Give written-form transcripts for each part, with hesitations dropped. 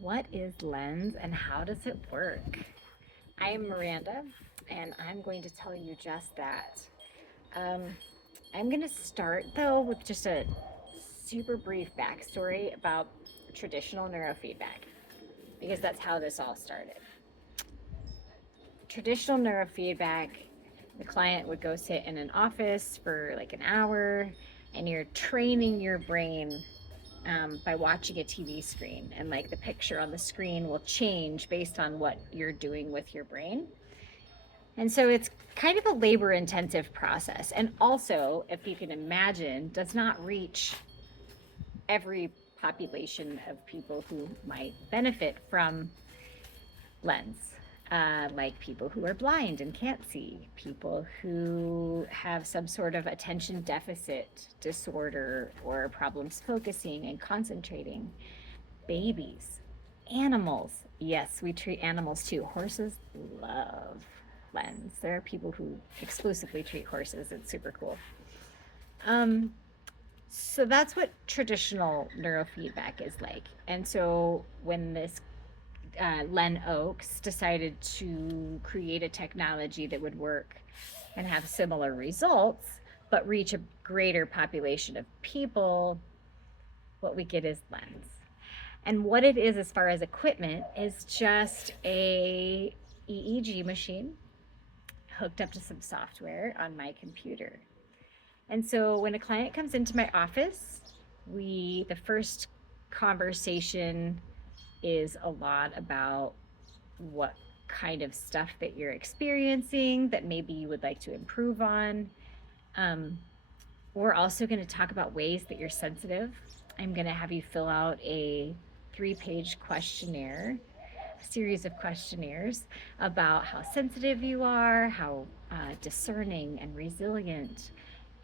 What is lens and how does it work? I am Miranda and I'm going to tell you just that. Um, I'm going to start though with just a super brief backstory about traditional neurofeedback because that's how this all started. Traditional neurofeedback, the client would go sit in an office for like an hour and you're training your brain by watching a TV screen, and like the picture on the screen will change based on what you're doing with your brain. And so it's kind of a labor intensive process. And also, if you can imagine, does not reach every population of people who might benefit from lens. Like people who are blind and can't see, people who have some sort of attention deficit disorder or problems focusing and concentrating, babies, animals. Yes, we treat animals too. Horses love lens. There are people who exclusively treat horses. It's super cool. Um, so that's what traditional neurofeedback is like. And so when this Len Oaks decided to create a technology that would work and have similar results, but reach a greater population of people, what we get is lens. And what it is as far as equipment is just a EEG machine hooked up to some software on my computer. And so when a client comes into my office, the first conversation is a lot about what kind of stuff that you're experiencing that maybe you would like to improve on. Um, we're also going to talk about ways that you're sensitive. I'm going to have you fill out a 3-page questionnaire, a series of questionnaires about how sensitive you are, how discerning and resilient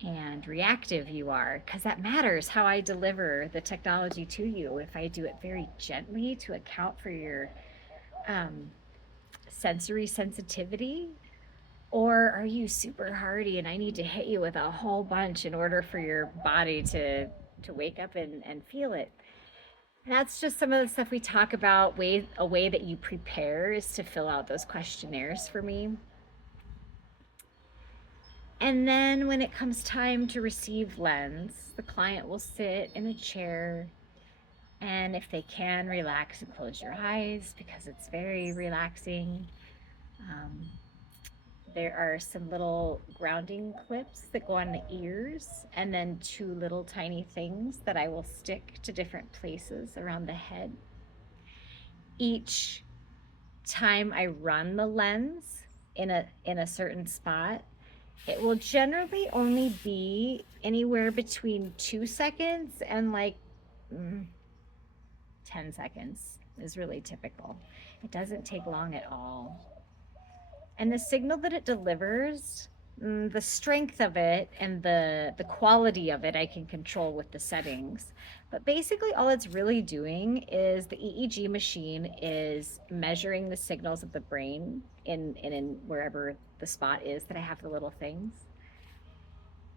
and reactive you are, because that matters how I deliver the technology to you. If I do it very gently to account for your um, sensory sensitivity, or are you super hardy and I need to hit you with a whole bunch in order for your body to wake up and feel it? And that's just some of the stuff we talk about. A way that you prepare is to fill out those questionnaires for me. And then when it comes time to receive lens, the client will sit in a chair and if they can, relax and close your eyes because it's very relaxing. Um, there are some little grounding clips that go on the ears, and then 2 little tiny things that I will stick to different places around the head. Each time I run the lens in a certain spot, it will generally only be anywhere between 2 seconds and like mm, 10 seconds is really typical. It doesn't take long at all. And the signal that it delivers, the strength of it and the quality of it I can control with the settings. But basically all it's really doing is the EEG machine is measuring the signals of the brain in wherever the spot is that I have the little things.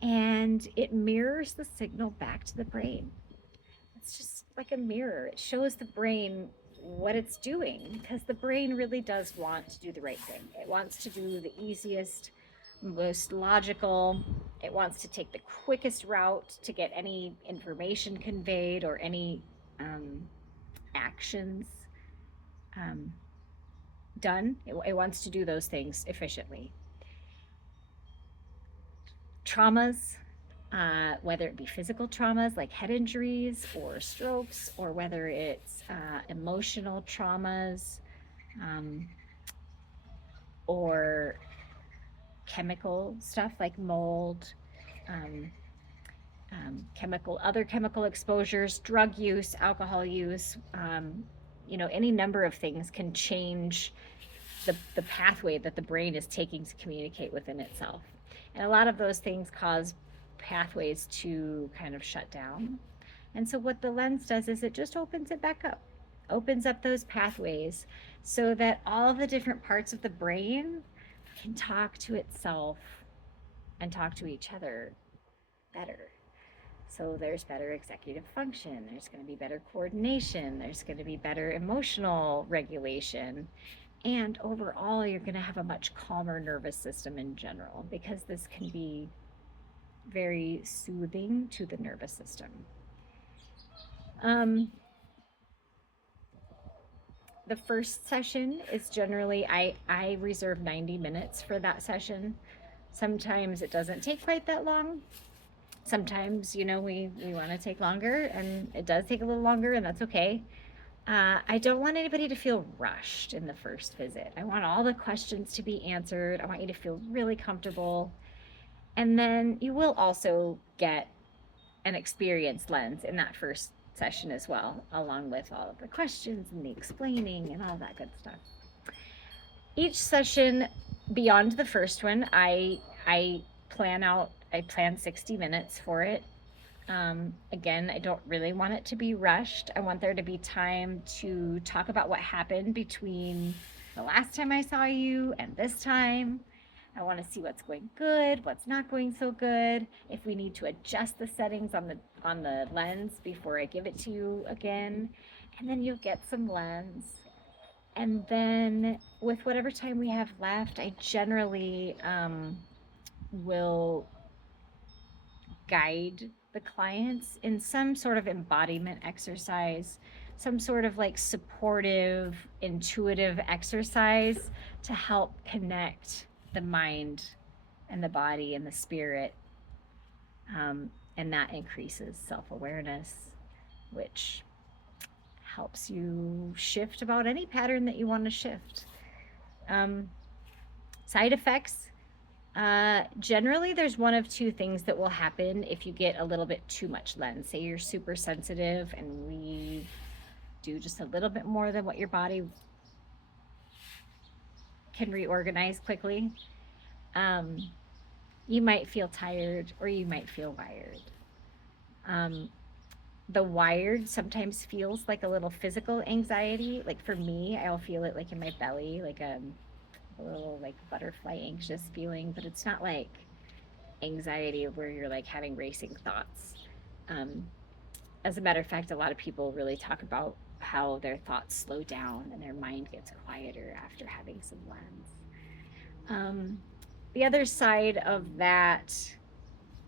And it mirrors the signal back to the brain. It's just like a mirror. It shows the brain what it's doing because the brain really does want to do the right thing. It wants to do the easiest, most logical. It wants to take the quickest route to get any information conveyed or any um, actions um, done. It wants to do those things efficiently. Traumas, whether it be physical traumas like head injuries or strokes, or whether it's emotional traumas um, or chemical stuff like mold, um, other chemical exposures, drug use, alcohol use. Any number of things can change the pathway that the brain is taking to communicate within itself. And a lot of those things cause pathways to kind of shut down. And so what the lens does is it just opens it back up, opens up those pathways so that all the different parts of the brain can talk to itself and talk to each other better. So there's better executive function, there's going to be better coordination, there's going to be better emotional regulation, and overall, you're going to have a much calmer nervous system in general because this can be very soothing to the nervous system. Um, the first session is generally, I reserve 90 minutes for that session. Sometimes it doesn't take quite that long. Sometimes, we want to take longer, and it does take a little longer, and that's okay. I don't want anybody to feel rushed in the first visit. I want all the questions to be answered. I want you to feel really comfortable. And then you will also get an experience lens in that first session as well, along with all of the questions and the explaining and all that good stuff. Each session beyond the first one, I plan 60 minutes for it. Again, I don't really want it to be rushed. I want there to be time to talk about what happened between the last time I saw you and this time. I want to see what's going good, what's not going so good, if we need to adjust the settings on the lens before I give it to you again. And then you'll get some lens. And then with whatever time we have left, I generally will guide the clients in some sort of embodiment exercise, some sort of like supportive, intuitive exercise to help connect the mind and the body and the spirit. And that increases self-awareness, which helps you shift about any pattern that you want to shift. Side effects. Generally, there's one of two things that will happen if you get a little bit too much lens. Say you're super sensitive and we do just a little bit more than what your body can reorganize quickly. You might feel tired or you might feel wired. The wired sometimes feels like a little physical anxiety. Like for me, I'll feel it like in my belly, like a little like butterfly anxious feeling, but it's not like anxiety where you're like having racing thoughts. As a matter of fact, a lot of people really talk about how their thoughts slow down and their mind gets quieter after having some lens. The other side of that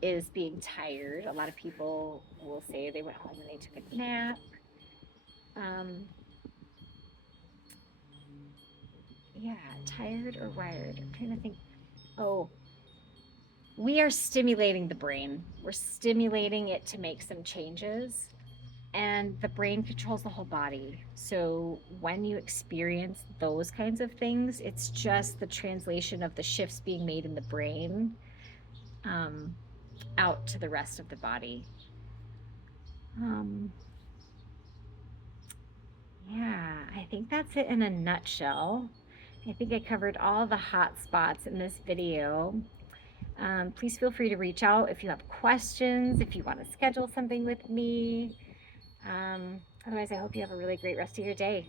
is being tired. A lot of people will say they went home and they took a nap. Yeah, tired or wired. I'm trying to think. Oh, we are stimulating the brain. We're stimulating it to make some changes, and the brain controls the whole body. So when you experience those kinds of things, it's just the translation of the shifts being made in the brain out to the rest of the body. Yeah, I think that's it in a nutshell. I think I covered all the hot spots in this video. Please feel free to reach out if you have questions, if you want to schedule something with me. Otherwise, I hope you have a really great rest of your day.